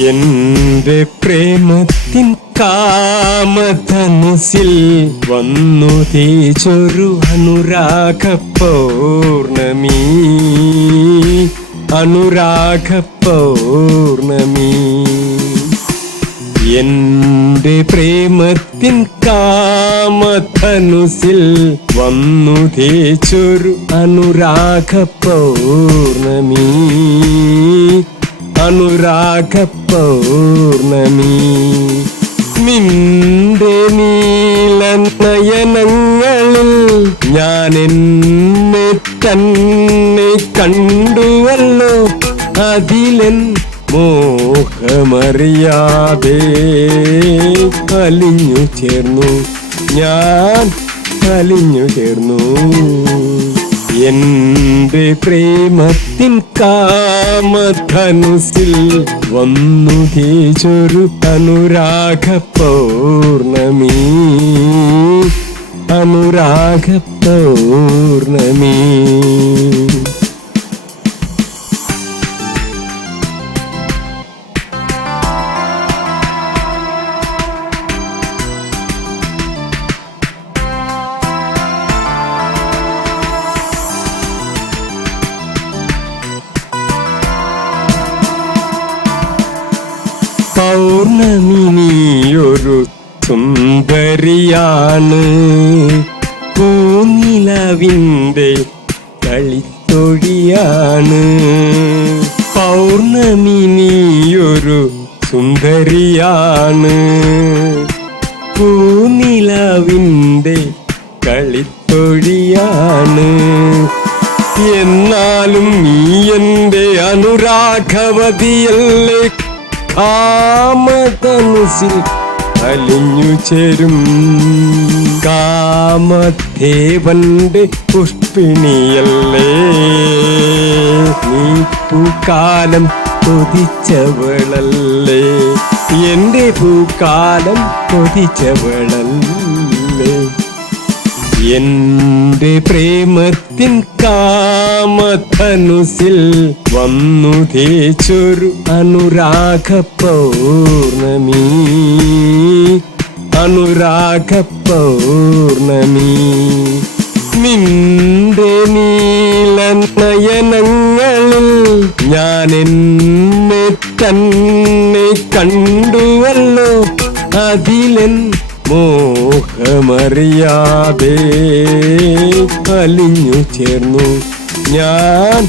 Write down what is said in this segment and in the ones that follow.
എന്റെ പ്രേമത്തിൻ കാമധനുസിൽ വന്നു തേച്ചൊരു അനുരാഗ പൗർണമി. അനുരാഗ പൗർണമി. എന്റെ പ്രേമത്തിൻ കാമധനുസിൽ വന്നു തേച്ചൊരു അനുരാഗ പൗർണമി. അനുരാഗ പൗർണമി നിന്റെ നീല നയനങ്ങളിൽ ഞാൻ എന്നെ തന്നെ കണ്ടുവല്ലോ. അതിലെൻ മോഹമറിയാതെ അലിഞ്ഞു ചേർന്നു. ഞാൻ അലിഞ്ഞു ചേർന്നു. എന്റെ പ്രേമത്തിൻ കാമധനുസിൽ വന്നു തേജൊരു അനുരാഗ പൗർണമി. അനുരാഗ പൗർണമി. പൗർണമിനിയൊരു സുന്ദരിയാണ്. പൂനിലവിന്റെ കളിത്തൊഴിയാണ് പൗർണമിനിയൊരു സുന്ദരിയാണ്. പൂനിലവിന്റെ കളിത്തൊഴിയാണ് എന്നാലും നീ എന്റെ അനുരാഘവതിയല്ലേ കാമധനുസിൽ അലിഞ്ഞു ചേരും. കാമദേവന്റെ പുഷ്പിണിയല്ലേ? നീ പൂക്കാലം കൊതിച്ചവളല്ലേ? എന്റെ പൂക്കാലം കൊതിച്ചവളല്ലേ? എന്റെ പ്രേമത്തിൻ കാമധനുസിൽ വന്നു തേച്ചൊരു അനുരാഗ പൗർണമി. അനുരാഗ പൗർണമി. നിന്റെ നീല നയനങ്ങളിൽ ഞാൻ എന്നെ തന്നെ കണ്ടുവല്ലോ. അതിലെൻ മോഹമറിയാതെ അലിഞ്ഞു ചേർന്നു. ഞാൻ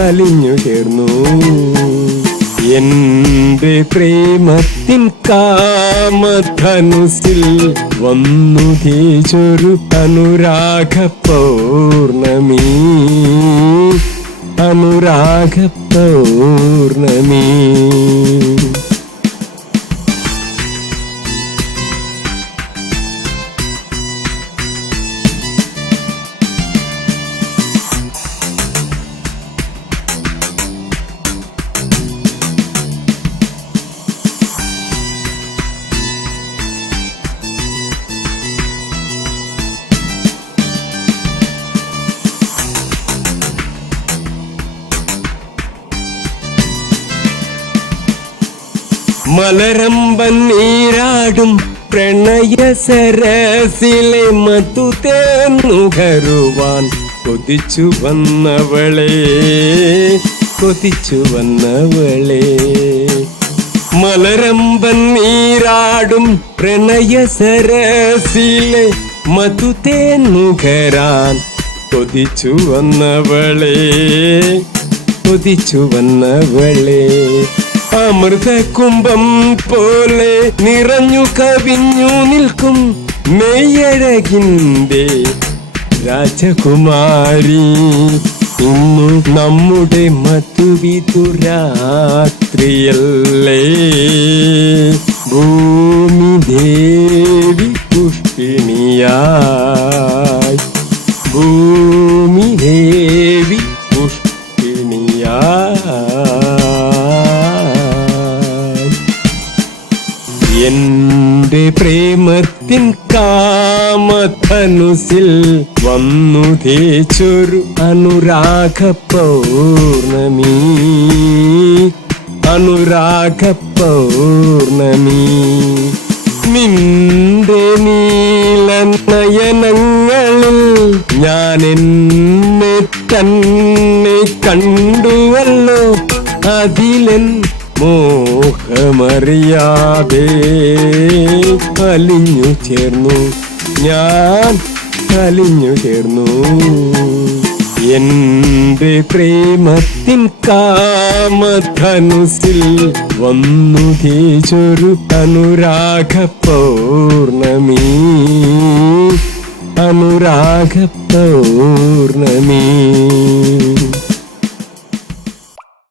അലിഞ്ഞു ചേർന്നു. എന്റെ പ്രേമത്തിൻ കാമധനുസിൽ വന്നു തീച്ചൊരു അനുരാഗ പൗർണമി. അനുരാഗ പൗർണമി. മലരമ്പൻ നീരാടും പ്രണയ സരസിലെ മധു തേന്നുകരുവാൻ കൊതിച്ചു വന്നവളെ കൊതിച്ചു വന്നവളെ. മലരമ്പൻ നീരാടും പ്രണയ സരസിലെ മധു തേന്നുകരാൻ കൊതിച്ചു വന്നവളെ കൊതിച്ചു വന്നവളെ. അമൃത കുംഭം പോലെ നിറഞ്ഞു കവിഞ്ഞു നിൽക്കും മെയ്യഴകിന്റെ രാജകുമാരി. ഇന്നു നമ്മുടെ മധുവിതുരാത്രിയല്ലേ എന്റെ പ്രേമത്തിൻ കാമധനുസിൽ വന്നു തേച്ചൊരു അനുരാഗ പൗർണമി. അനുരാഗ പൗർണമി. നിന്റെ നീല നയനങ്ങളിൽ ഞാൻ എന്നെ തന്നെ കണ്ടുവല്ലോ. അതിലൻ മോഹമറിയാതെ അലിഞ്ഞു ചേർന്നു. ഞാൻ അലിഞ്ഞു ചേർന്നു. എന്റെ പ്രേമത്തിൻ കാമധനുസിൽ വന്നു തീച്ചൊരു അനുരാഗ പൗർണമി. അനുരാഗ പൗർണമി.